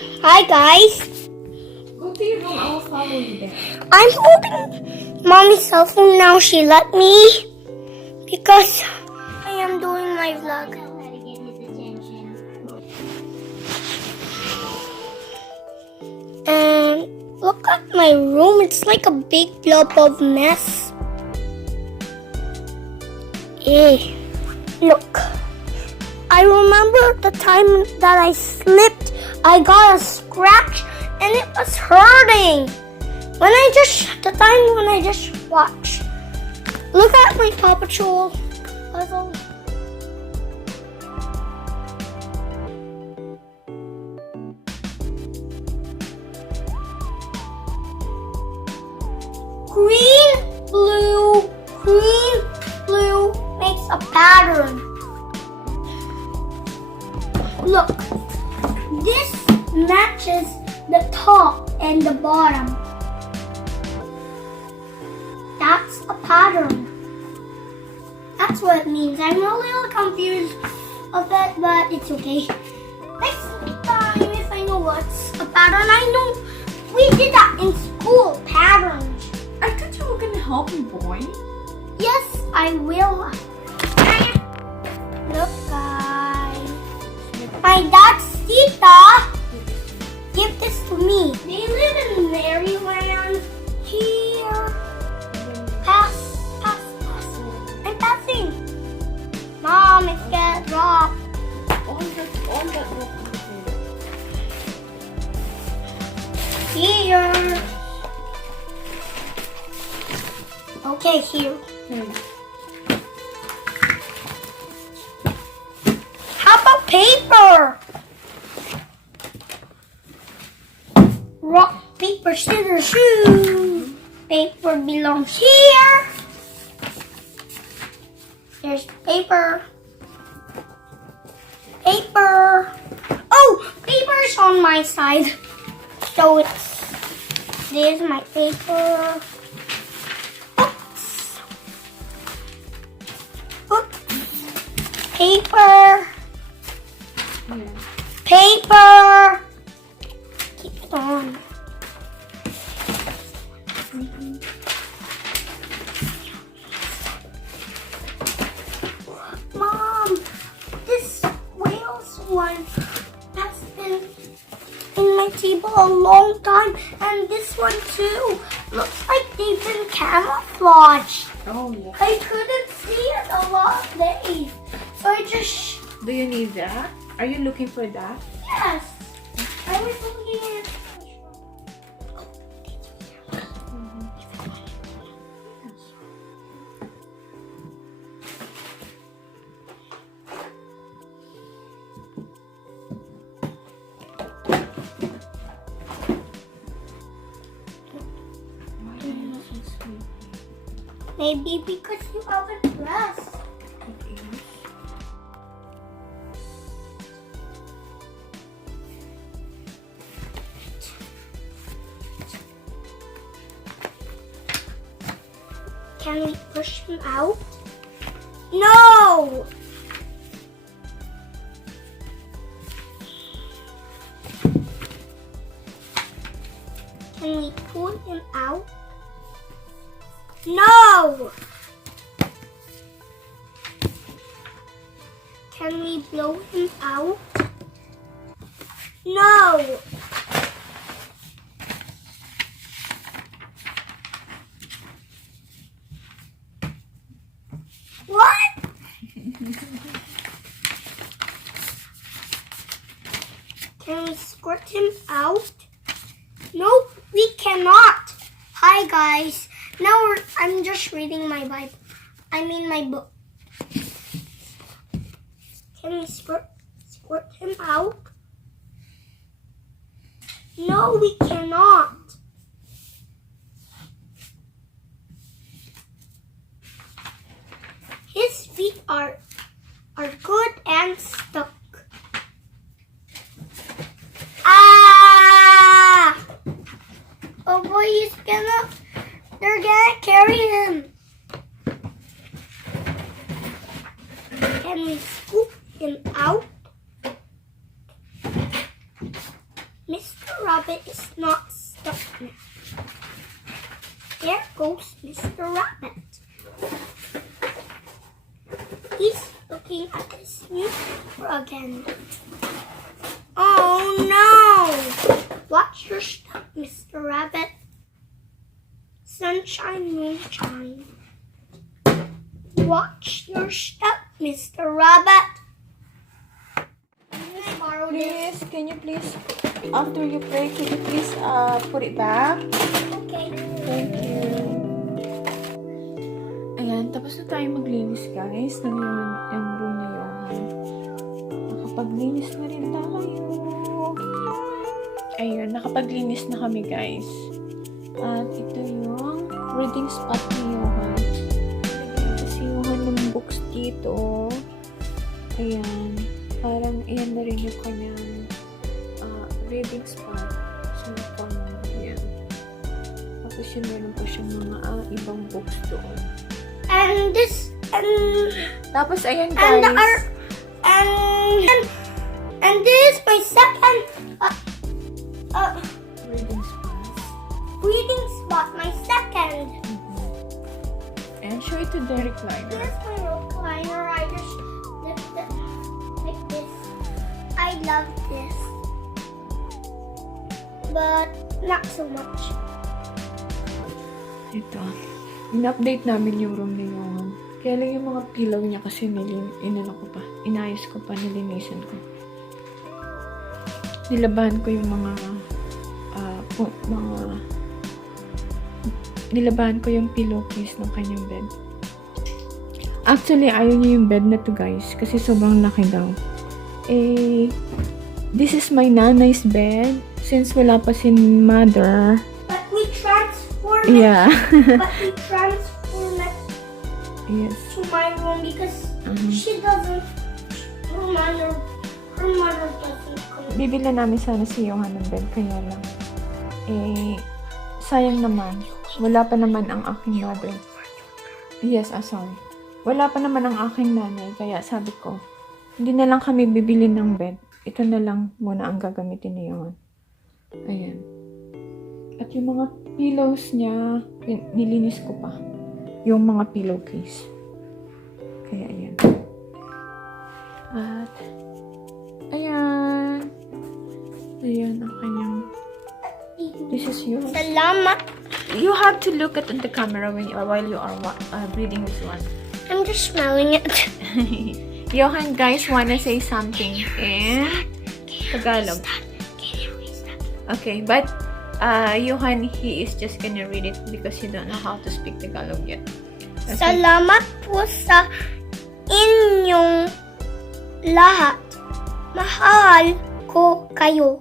Hi guys. Go to your room. I will follow you there. I'm holding mommy's cell phone now. She let me because I am doing my vlog. And look at my room. It's like a big blob of mess. Look. I remember the time that I slipped. I got a scratch and it was hurting. The time when I just watched. Look at my Paw Patrol puzzle. Green, blue makes a pattern. Look, this matches the top and the bottom. That's a pattern. That's what it means. I'm a little confused of that, but it's okay. Next time, if I know what's a pattern, I know we did that in school. Patterns. I thought you were gonna help me, boy. Yes, I will. Look, guys. My dad's Tita give this to me. They live in Maryland. Here. Pass. I'm passing. Mom, it's gonna drop. On that rope. Here. Okay, here. How about paper? Rock, paper, scissors, shoe. Paper belongs here. There's paper. Paper. Oh, paper's on my side. So there's my paper. Oops. Paper. Paper. Keep it on. Mom, this whales one has been in my table a long time, and this one too. Looks like they've been camouflaged. Oh, yeah. I couldn't see it a lot of days, so I just... Do you need that? Are you looking for that? Yes, I was looking at... Maybe because you have a dress. Can we push him out? No! Can we pull him out? No! Can we blow him out? No! What? Can we squirt him out? Nope, we cannot. Hi guys. Now I'm just reading my Bible. My book. Can we squirt him out? No, we cannot. His feet are good and stuck. Ah! Oh boy, they're gonna carry him. Can we scoop him out? Mr. Rabbit is not stuck in it. There goes Mr. Rabbit. He's looking at his newspaper again. Oh no! Watch your step, Mr. Rabbit. Sunshine, moonshine. Watch your step, Mr. Rabbit. Can I borrow this? Please, can you please, after you pray, can you please put it back? Okay. Thank you. Ayan, tapos na tayo maglinis, guys. Ng yung room ni Johan. Nakapaglinis na rin tayo. Ayun, nakapaglinis na kami, guys. At ito yung reading spot ni Johan. Kasi Johan ng books dito. Ayan. Parang ayan na rin yung kanyang reading spot. So, ayan. Tapos yun, meron po siyang mga ibang books doon. And this, Tapos, ayan, and guys. and this is my second Reading spot. reading spot. My second. And show it to Derek This Liner. is my recliner. I just lift it like this. I love this, but not so much. Ito. In-update namin yung room ni Johan. Kaya lang yung mga pillow niya kasi inayos ko pa, nilinisan ko. Nilabahan ko yung nilabahan ko yung pillowcase ng kanyang bed. Actually, ayaw niya yung bed na to, guys, kasi sobrang laki daw. This is my nanay's bed since wala pa si mother. But we transform it. Yeah. But we transform it Yes. to my room because she doesn't. Her mother doesn't come. Bibili namin sana si Johan ng bed, kaya lang. Sayang naman. Wala pa naman ang aking mother. Yes, sorry. Wala pa naman ang aking nanay, kaya sabi ko, hindi na lang kami bibili ng bed. Ito na lang muna ang gagamitin ni Johan. Ayan. At yung mga pillows niya, nilinis ko pa. Yung mga pillowcase. Kaya ayan. At, ayan. Ayan ang kanyang. This is yours. Salamat. You have to look at the camera while you are reading this one. I'm just smelling it. Johan, guys, wanna say something in Tagalog. Okay, but Johan, he is just gonna read it because he don't know how to speak Tagalog yet. Okay. Salamat po sa inyong lahat. Mahal ko kayo.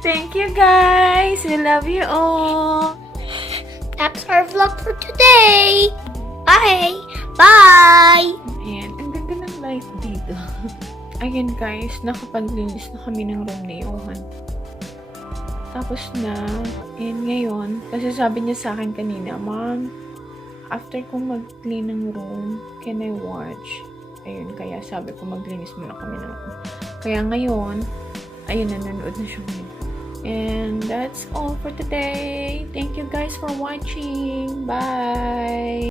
Thank you, guys. We love you all. That's our vlog for today. Bye. Bye. Ayan, ang ganda ng light dito. Ayan, guys, nakapaglinis na kami ng room ni Johan. Tapos na, and ngayon, kasi sabi niya sa akin kanina, Mom, after kong mag-clean ng room, can I watch? Ayun, kaya sabi ko maglinis muna kami ng room. Kaya ngayon, ayun, nanonood na siya ngayon. And that's all for today. Thank you guys for watching. Bye!